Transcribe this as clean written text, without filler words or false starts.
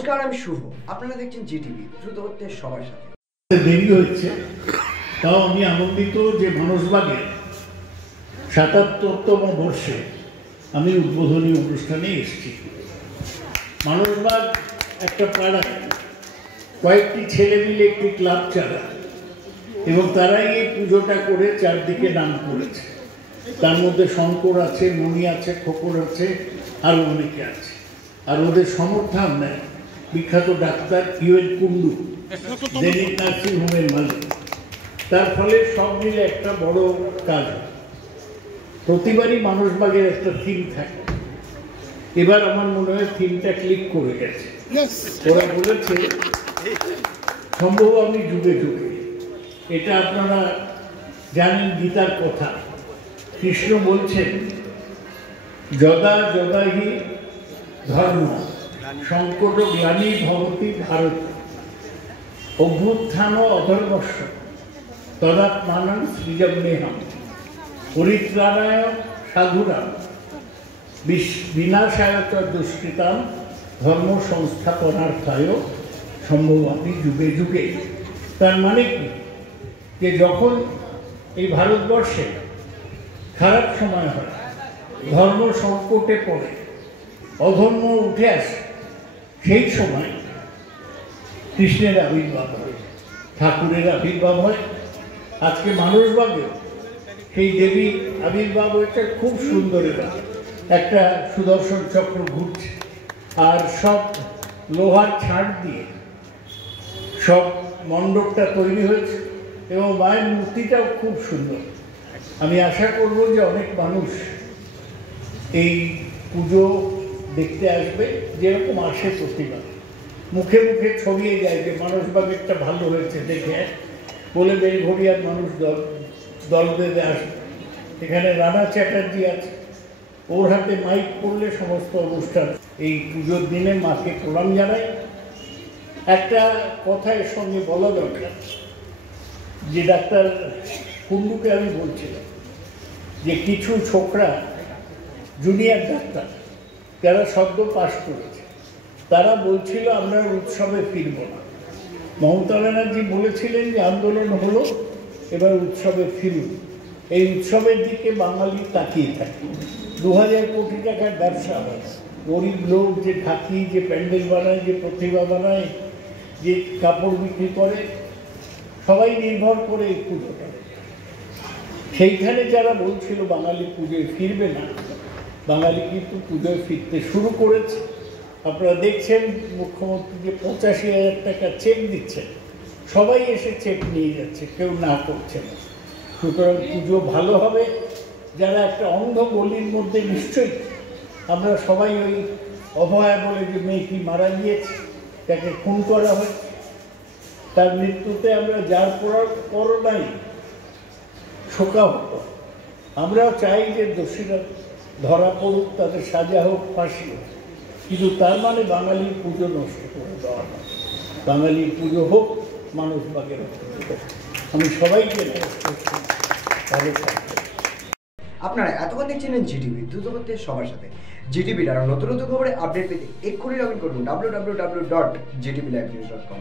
নমস্কার, আমি শুভ। আপনারা দেখছেন জিটিভি, দ্রুত হচ্ছে সবার সাথে। দেরি হয়েছে, তাও আমি আনন্দিত যে মানসবাগের ৭৭তম বর্ষে আমি উদ্বোধনী অনুষ্ঠানে এসেছি। মানসবাগ একটা পাড়ায় কয়েকটি ছেলে মিলে একটি ক্লাব চালায় এবং তারাই এই পুজোটা করে চারদিকে নাম করেছে। তার মধ্যে শঙ্কর আছে, মণি আছে, খোকর আছে, আরও অনেকে আছে। আর ওদের সমর্থন নেয় বিখ্যাত ডাক্তার ইউএন কুন্ডু, জেনিক নার্সিং হোমের মালিক। তার ফলে সব মিলে একটা বড় কাজ। প্রতিবারই মানসবাগের একটা থিম থাকে। এবার আমার মনে হয় থিমটা ক্লিক করে গেছে। ওরা বলেছে সম্ভব আমি যুগে যুগে। এটা আপনারা জানেন গীতার কথা। কৃষ্ণ বলছেন যদা যদাহি ধর্ম সংকট গ্লানি ভবতি ভারত অভ্যুত্থান অধর্মস্য তদাত্মানং সৃজন্যেহম পরিত্রাণায় সাধুরাম বিনাশায় চ দুষ্কৃতাম ধর্ম সংস্থাপনার্থায় সম্ভবামি যুগে যুগে। তার মানে কি, যে যখন এই ভারতবর্ষে খারাপ সময় হয়, ধর্ম সংকটে পড়ে, অধর্ম উঠে আসে, সেই সময় কৃষ্ণের আবির্ভাব হয়, ঠাকুরের আবির্ভাব হয়। আজকে মানসবাগে সেই দেবী আবির্ভাব হয়েছে। খুব সুন্দর একটা সুদর্শন চক্র ঘুরছে, আর সব লোহার ছাড় দিয়ে সব মণ্ডপটা তৈরি হয়েছে এবং মায়ের মূর্তিটাও খুব সুন্দর। আমি আশা করব যে অনেক মানুষ এই পুজো দেখতে আসবে, যেরকম আসে প্রতিবার। মুখে মুখে ছড়িয়ে যায় যে মানসবাগেরটা ভালো হয়েছে দেখে, বলে বেলঘড়িয়ার মানুষ দল বেঁধে আসবে। এখানে রানা চ্যাটার্জি আছে, ওর হাতে মাইক পড়লে সমস্ত অনুষ্ঠান। এই পুজোর দিনে মাকে প্রণাম জানাই। একটা কথা এর সঙ্গে বলা দরকার, যে ডাক্তার কুন্ডুকে আমি বলছিলাম যে কিছু ছোকরা জুনিয়র ডাক্তার যারা সদ্য পাশ করেছে, তারা বলছিল আমরা উৎসবে ফিরব না। মমতা ব্যানার্জি বলেছিলেন যে আন্দোলন হলো, এবার উৎসবে ফিরুন। এই উৎসবের দিকে বাঙালি তাকিয়ে থাকে। 2000 কোটি টাকার ব্যবসা হয়। গরিব লোক যে থাকি, যে প্যান্ডেল বানায়, যে প্রতিভা বানায়, যে কাপড় বিক্রি করে, সবাই নির্ভর করে এই পুজোটা। সেইখানে যারা বলছিল বাঙালি পুজোয় ফিরবে না, বাঙালি কিন্তু পুজোয় ফিরতে শুরু করেছে। আপনারা দেখছেন মুখ্যমন্ত্রী যে 85,000 টাকা চেক দিচ্ছেন, সবাই এসে চেক নিয়ে যাচ্ছে, কেউ না করছে না। সুতরাং পুজো ভালো হবে। যারা একটা অন্ধ গলির মধ্যে, নিশ্চয়ই আমরা সবাই ওই অভয়া বলে যে মেয়েটি মারা গিয়েছে, তাকে খুন করা হয়েছে, তার মৃত্যুতে আমরা যার পরও নাই শোকাহত। আমরাও চাই যে দোষীরা ধরা পড়ুক, তাদের সাজা হোক, ফাঁসি হোক। কিন্তু তার মানে বাঙালির পুজো নষ্ট করে দেওয়া নয়। বাঙালির পুজো হোক, মানসবাগের পুজো। আমি সবাইকে ভালো থাকবো। আপনারা এতক্ষণ দেখছিলেন জিটিভি, দ্রুত হচ্ছে সবার সাথে। জিটিভির আরও নতুন নতুন খবরে আপডেট পেতে এক্ষুনি লগ ইন করুন www.gtvlivenews.com।